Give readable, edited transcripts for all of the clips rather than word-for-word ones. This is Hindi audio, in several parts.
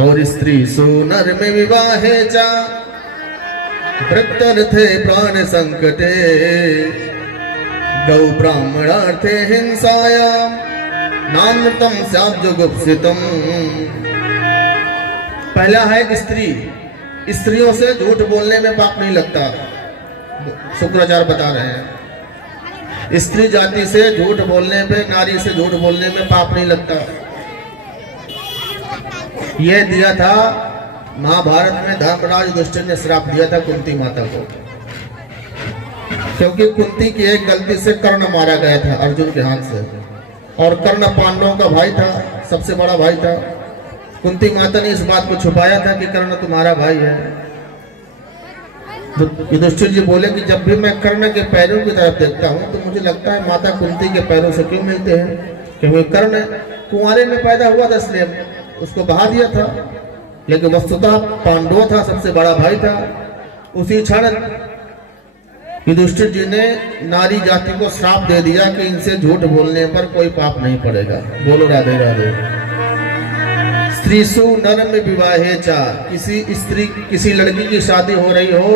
और स्त्री सोनर में विवाहेचा प्रत्यर्थे प्राण संकटे गौ ब्राह्मणार्थे हिंसायाम नामृतम स्यात् जुगुप्सितम। पहला है स्त्री, स्त्रियों से झूठ बोलने में पाप नहीं लगता, शुक्राचार्य बता रहे हैं। स्त्री जाति से झूठ बोलने पे, नारी से झूठ बोलने में पाप नहीं लगता। यह दिया था महाभारत में, धर्मराज युधिष्ठिर ने श्राप दिया था कुंती माता को, क्योंकि कुंती की एक गलती से कर्ण मारा गया था अर्जुन के हाथ से, और कर्ण पांडवों का भाई था, सबसे बड़ा भाई था। कुंती माता ने इस बात को छुपाया था कि कर्ण तुम्हारा भाई है। युधिष्ठिर जी बोले कि जब भी मैं कर्ण के पैरों की तरफ देखता हूँ तो मुझे लगता है माता कुंती के पैरों से क्यों मिलते हैं, क्योंकि कर्ण कुंवारे में पैदा हुआ था इसलिए उसको बहा दिया था, लेकिन वस्तुतः पांडव था, सबसे बड़ा भाई था। उसी क्षण युधिष्ठिर जी ने नारी जाति को श्राप दे दिया कि इनसे झूठ बोलने पर कोई पाप नहीं पड़ेगा। बोलो राधे राधे। स्त्रीसु नर में विवाहे चा, किसी स्त्री, किसी लड़की की शादी हो रही हो,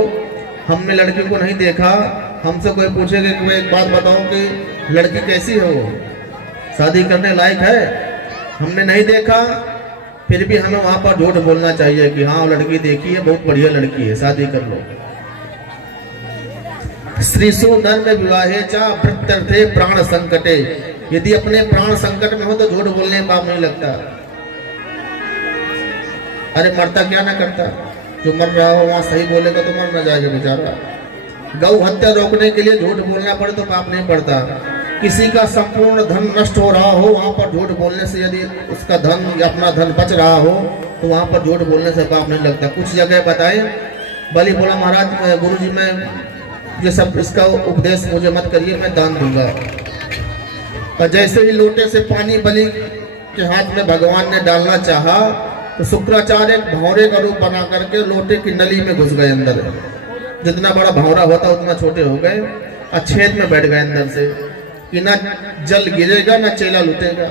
हमने लड़की को नहीं देखा, हमसे कोई पूछेगा कि मैं एक बात बताऊं कि लड़की कैसी है, वो शादी करने लायक है, हमने नहीं देखा, फिर भी हमें वहां पर झूठ बोलना चाहिए कि हाँ लड़की देखी है, बहुत बढ़िया लड़की है, शादी कर लो। स्त्रीसु नर में विवाहे चा प्रत्यर्थे प्राण संकटे, यदि अपने प्राण संकट में हो तो झूठ बोलने में पाप नहीं लगता। अरे मरता क्या ना करता, जो मर रहा हो वहां सही बोलेगा तो मर ना जाएगा बेचारा। गौ हत्या रोकने के लिए झूठ बोलना पड़े तो पाप नहीं पड़ता। किसी का संपूर्ण धन नष्ट हो रहा हो, वहां पर झूठ बोलने से, यदि उसका धन या अपना धन बच रहा हो तो वहां पर झूठ बोलने से पाप नहीं लगता। कुछ जगह बताए, बलि बोला महाराज गुरुजी मैं ये सब इसका उपदेश मुझे मत करिए, मैं दान दूंगा। और जैसे ही लोटे से पानी बलि के हाथ में भगवान ने डालना चाहा तो शुक्राचार्य एक भौरे का रूप बना करके लोटे की नली में घुस गए अंदर। जितना बड़ा भौरा होता उतना छोटे हो गए और छेद में बैठ गए अंदर से कि ना जल गिरेगा ना चेला लुटेगा।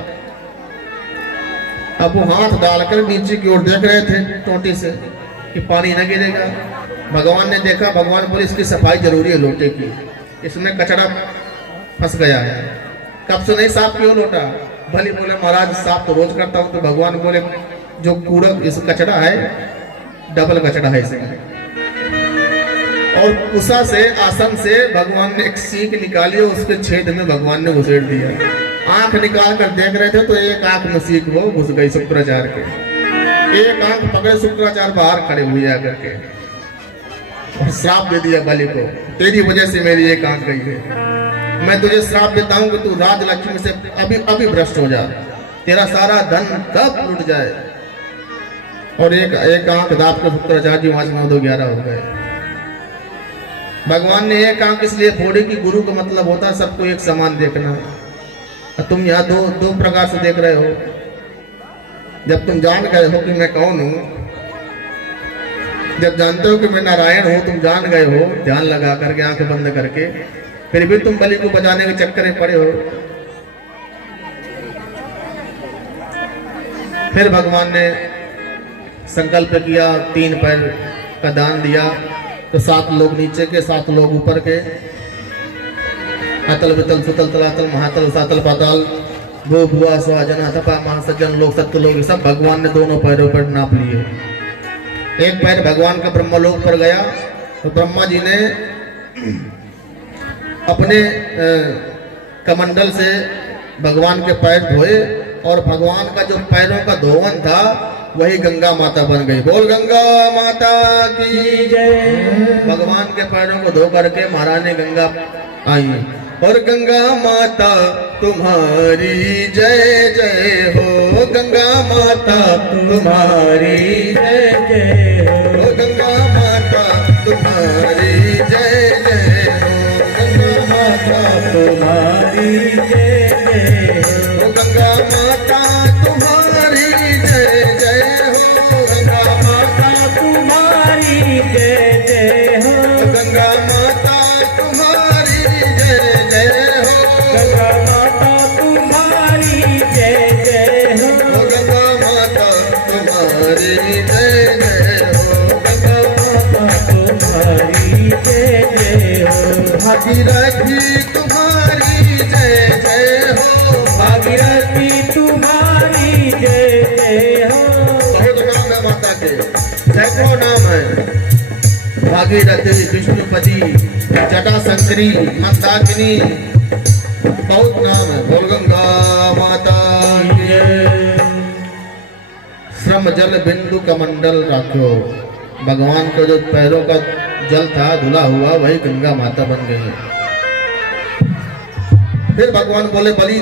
अब वो हाथ डालकर नीचे की ओर देख रहे थे टोटी से कि पानी न गिरेगा। भगवान ने देखा, भगवान बोले इसकी सफाई जरूरी है लोटे की, इसमें कचरा फंस गया है, कब से नहीं साफ किया लोटा। भले बोले महाराज साफ तो रोज करता हूँ। तो भगवान बोले जो कूड़ा इस कचरा है डबल कचरा है इसमें। और उषा से आसन से भगवान ने एक सीख निकाली और उसके छेद में भगवान ने घुसेड़ दिया। आंख निकाल कर देख रहे थे तो एक आंख में सीख वो घुस गई शुक्राचार्य के। एक आंख पकड़े शुक्राचार्य बाहर खड़े हुए आकर के और श्राप दे दिया बलि को, तेरी वजह से मेरी एक आंख गई है। मैं तुझे श्राप देता हूं कि तू राजलक्ष्मी से अभी अभी भ्रष्ट हो जा, तेरा सारा धन तब लुट जाए। और एक आंख दाप के शुक्राचार्य जी वहां से 9-11 हो गए। भगवान ने एक आंख इसलिए फोड़ी कि गुरु का मतलब होता है सबको एक समान देखना। और तुम यहाँ दो प्रकार से देख रहे हो। जब तुम जान गए हो कि मैं कौन हूं, जब जानते हो कि मैं नारायण हूं, तुम जान गए हो ध्यान लगा करके आंखें बंद करके, फिर भी तुम बलि को बचाने के चक्कर में पड़े हो। फिर भगवान ने संकल्प किया, 3 पैर का दान दिया तो 7 लोग नीचे के 7 लोग ऊपर के, अतल वितल सुतल तलातल महातल सातल पाताल भू भुआ स्वा जना तपा महासज्जन लोग सत्य लोग सब भगवान ने दोनों पैरों पर नाप लिए। एक पैर भगवान का ब्रह्मलोक पर गया तो ब्रह्मा जी ने अपने कमंडल से भगवान के पैर धोए और भगवान का जो पैरों का धोवन था वही गंगा माता बन गई। बोल गंगा माता की जय। भगवान के पैरों को धो करके महारानी गंगा आई और गंगा माता तुम्हारी जय जय हो, गंगा माता तुम्हारी जय जय हो, गंगा माता तुम्हारी जय जय हो, गंगा माता तुम्हारी जय जय हो, गंगा माता तुम्हारी जय जय हो, गंगा माता तुम्हारी जय जय हो, गंगा माता तुम्हारी जय जय हो, गंगा माता तुम्हारी जय जय हो, गंगा माता तुम्हारी तुम्हारी जय जय हो, गंगा माता तुम्हारी जय जय हो, भागीरथी तुम्हारी जय जय हो, भागीरथी तुम्हारी जय जय हो। बहुत नाम है माता के, सैकड़ों नाम है। भागीरथी, विष्णुपति, जटाशंकरी, मंदाकिनी, बहुत नाम है। बोल गंगा माता की जय। श्रम जल बिंदु कमंडल राखो, भगवान को जो पैरों का जल था धुला हुआ वही गंगा माता बन गई। फिर भगवान बोले बलि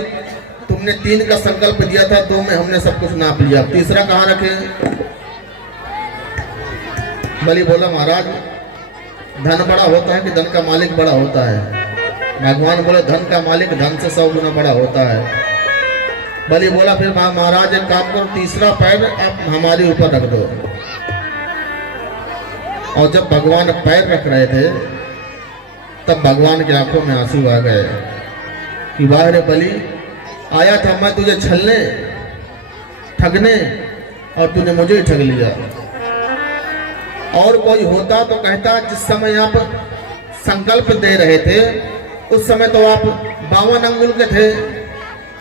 तुमने 3 का संकल्प दिया था, 2 में हमने सब कुछ नाप लिया, तीसरा कहाँ रखे? बलि बोला महाराज धन बड़ा होता है कि धन का मालिक बड़ा होता है? भगवान बोले धन का मालिक धन से 100 गुना बड़ा होता है। बलि बोला फिर महाराज एक काम करो, तीसरा पैर आप हमारे ऊपर रख दो। और जब भगवान पैर रख रहे थे तब भगवान की आंखों में आंसू आ गए कि वाह रे बलि, आया था मैं तुझे छलने ठगने और तूने मुझे ही ठग लिया। और कोई होता तो कहता जिस समय आप संकल्प दे रहे थे उस समय तो आप 52 अंगुल के थे,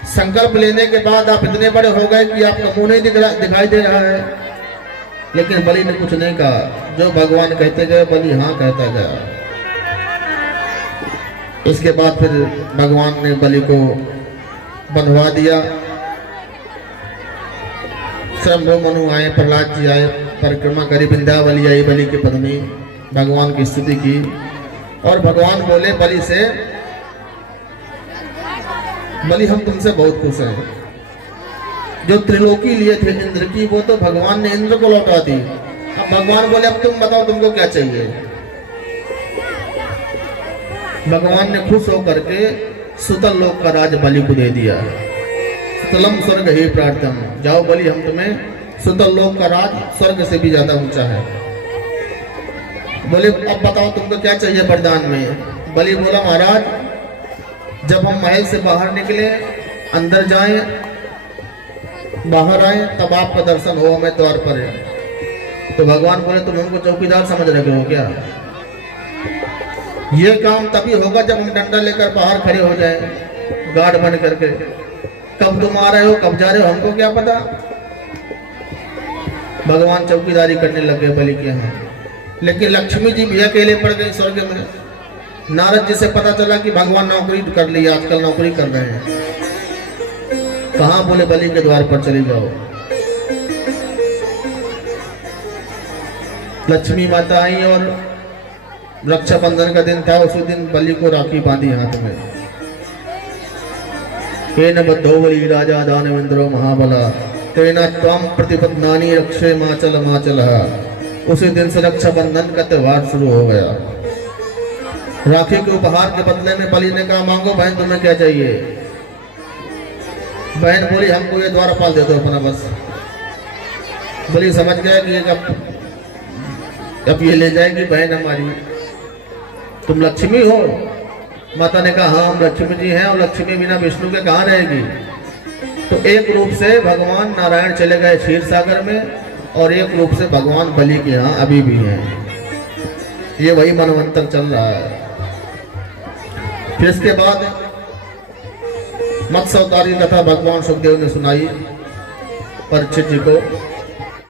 संकल्प लेने के बाद आप इतने बड़े हो गए कि आपका मुंह नहीं दिखाई दे रहा है। लेकिन बलि ने कुछ नहीं कहा, जो भगवान कहते गए बलि हाँ कहता गया। इसके बाद फिर भगवान ने बलि को बंधवा दिया। स्वयं मनु आए, प्रहलाद जी आए, परिक्रमा करी, विंध्यावली आई बलि की पत्नी, भगवान की स्तुति की। और भगवान बोले बलि से, बलि हम तुमसे बहुत खुश हैं। जो त्रिलोकी लिए थे इंद्र की वो तो भगवान ने इंद्र को लौटा दी। अब भगवान बोले अब तुम बताओ तुमको क्या चाहिए? भगवान ने खुश होकर के सुतल लोक का राज बलि को दे दिया। सुतलम स्वर्ग ही प्रार्थम, जाओ बलि हम तुम्हें सुतल लोक का राज स्वर्ग से भी ज्यादा ऊंचा है। बोले अब बताओ तुमको क्या चाहिए वरदान में? बलि बोला महाराज जब हम महल से बाहर निकले, अंदर जाएं, बाहर आए तब आपका दर्शन हो हमें द्वार पर। तो भगवान बोले तुम हमको चौकीदार समझ रहे हो क्या? ये काम तभी होगा जब हम डंडा लेकर बाहर खड़े हो जाए गार्ड बन करके। कब तुम आ रहे हो कब जा रहे हो हमको क्या पता? भगवान चौकीदारी करने लगे बलि के यहाँ। लेकिन लक्ष्मी जी भी अकेले पड़ गई स्वर्ग में। नारद जी से पता चला कि भगवान नौकरी कर ली, आजकल नौकरी कर रहे हैं। कहाँ? बोले बलि के द्वार पर चले जाओ। लक्ष्मी माता आई और रक्षाबंधन का दिन था, उसी दिन बलि को राखी बांधी हाथ में। केन बद्धो बलि राजा दानवेंद्रो महाबला, तेना त्वं प्रतिपन्नानि रक्षे माचल माचलः। उसी दिन से रक्षाबंधन का त्योहार शुरू हो गया। राखी के उपहार के बदले में बलि ने कहा मांगो बहन तुम्हें क्या चाहिए? बहन बोली हमको ये द्वारपाल दे दो अपना बस। बलि समझ गया कि अब ये ले जाएगी बहन हमारी। तुम लक्ष्मी हो? माता ने कहा हाँ हम लक्ष्मी जी हैं, और लक्ष्मी बिना विष्णु के कहाँ रहेगी? तो एक रूप से भगवान नारायण चले गए क्षीर सागर में, और एक रूप से भगवान बलि के यहाँ अभी भी हैं। ये वही मनवंतर चल रहा है। फिर इसके बाद मत्स्य अवतारी कथा भगवान सुखदेव ने सुनाई परीक्षित जी को।